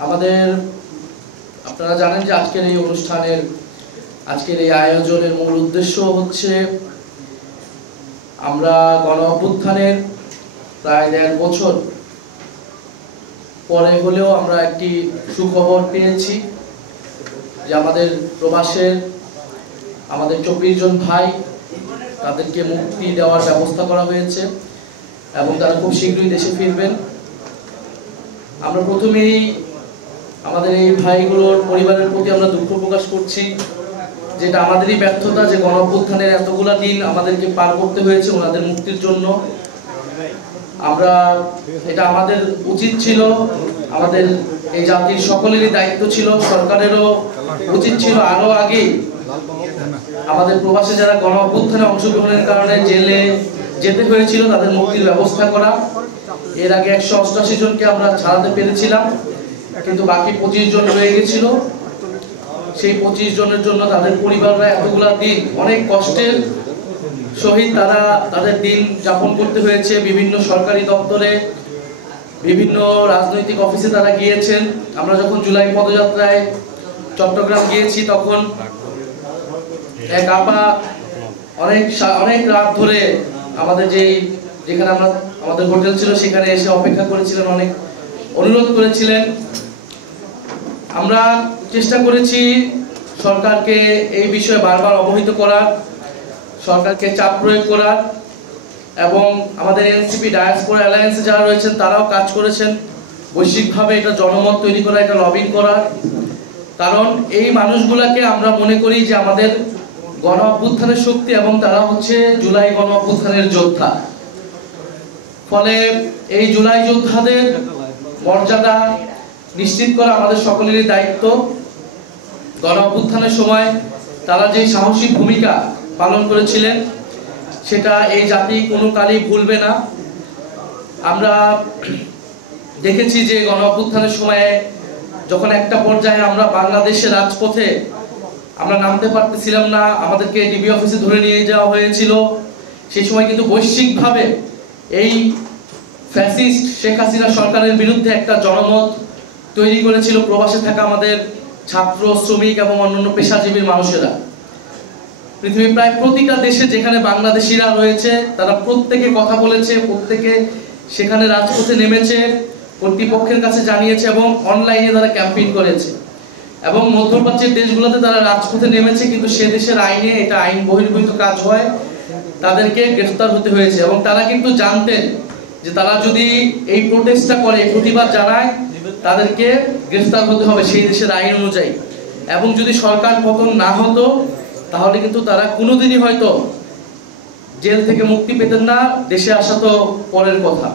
আমাদের আপনারা জানেন যে আজকের এই আয়োজনের মূল উদ্দেশ্য হচ্ছে আমরা গণ অভ্যুত্থানের প্রায় 1.5 বছর পরে হলেও আমরা একটি সুখবর পেয়েছি যে আমাদের প্রবাসের আমাদের 24 জন ভাই তাদেরকে মুক্তি দেওয়ার ব্যবস্থা করা হয়েছে এবং তারা খুব শীঘ্রই দেশে ফিরবেন। আমরা প্রথমেই আমাদের এই ভাইগুলোর পরিবারের প্রতি আমরা দুঃখ প্রকাশ করছি, যেটা আমাদেরই ব্যর্থতা যে গণ অভ্যুত্থানের এতগুলা দিন আমাদেরকে পার করতে হয়েছে ওনাদের মুক্তির জন্য। এটা আমাদের উচিত ছিল, আমাদের এই জাতির সকলেরই দায়িত্ব ছিল, সরকারেরও উচিত ছিল আরো আগে আমাদের প্রবাসে যারা গণ অভ্যুত্থানে অংশগ্রহণের কারণে জেলে যেতে হয়েছিল তাদের মুক্তির ব্যবস্থা করা। এর আগে 188 জনকে আমরা ছাড়াতে পেরেছিলাম, কিন্তু বাকি 25 জন রয়ে গেছিল। সেই 25 জনের জন্য তাদের পরিবাররা এতগুলা দিন অনেক কষ্টের সহিত তারা তাদের দিন যাপন করতে হয়েছে। বিভিন্ন সরকারি দপ্তরে, বিভিন্ন রাজনৈতিক অফিসে তারা গিয়েছেন। আমরা যখন জুলাই পদযাত্রায় চট্টগ্রাম গিয়েছি তখন এক আপা অনেক রাত ধরে যেখানে আমাদের হোটেল ছিল সেখানে এসে অপেক্ষা করেছিলেন, অনেক অনুরোধ করেছিলেন। আমরা চেষ্টা করেছি সরকারকে এই বিষয়ে বারবার অবহিত করার, সরকারকে চাপ প্রয়োগ করার, এবং আমাদের এনসিপি ডায়াসপোরা অ্যালায়েন্সে যারা রয়েছেন তারাও কাজ করেছেন বৈশ্বিকভাবে এটা জনমত তৈরি করা, এটা লবিং করার। কারণ এই মানুষগুলাকে আমরা মনে করি যে আমাদের গণ অভ্যুত্থানের শক্তি এবং তারা হচ্ছে জুলাই গণ অভ্যুত্থানের যোদ্ধা। ফলে এই জুলাই যোদ্ধাদের মর্যাদা নিশ্চিত করা আমাদের সকলেরই দায়িত্ব। গণ অভ্যুত্থানের সময় তারা যে সাহসী ভূমিকা পালন করেছিলেন সেটা এই জাতি কোনো কালই ভুলবে না। আমরা দেখেছি যে গণ অভ্যুত্থানের সময়ে যখন একটা পর্যায়ে আমরা বাংলাদেশের রাজপথে আমরা নামতে পারতেছিলাম না, আমাদেরকে ডিবি অফিসে ধরে নিয়ে যাওয়া হয়েছিল, সেই সময় কিন্তু বৈশ্বিকভাবে এই ফ্যাসিস্ট শেখ হাসিনা সরকারের বিরুদ্ধে একটা জনমত তৈরি করেছিল প্রবাসে থাকা আমাদের ছাত্র, শ্রমিক এবং অন্যান্য পেশাজীবীর মানুষেরা। পৃথিবীর প্রায় প্রতিটা দেশে যেখানে বাংলাদেশিরা রয়েছে তারা প্রত্যেকে কথা বলেছে, প্রত্যেকে সেখানে রাজপথে নেমেছে, কর্তৃপক্ষের কাছে জানিয়েছে এবং অনলাইনে তারা ক্যাম্পেইন করেছে। এবং মধ্যপ্রাচ্যের দেশগুলোতে তারা রাজপথে নেমেছে, কিন্তু সে দেশের আইনে এটা আইন বহির্ভূত কাজ হয়, তাদেরকে গ্রেফতার হতে হয়েছে। এবং তারা কিন্তু জানতেন যে তারা যদি এই প্রোটেস্টটা করে, প্রতিবাদ জানায়, তাদেরকে গ্রেফতার হতে হবে সেই দেশের আইন অনুযায়ী। এবং যদি সরকার পতন না হতো তাহলে কিন্তু তারা কোনোদিনই হয়তো জেল থেকে মুক্তি পেতেন না, দেশে আসা তো পরের কথা।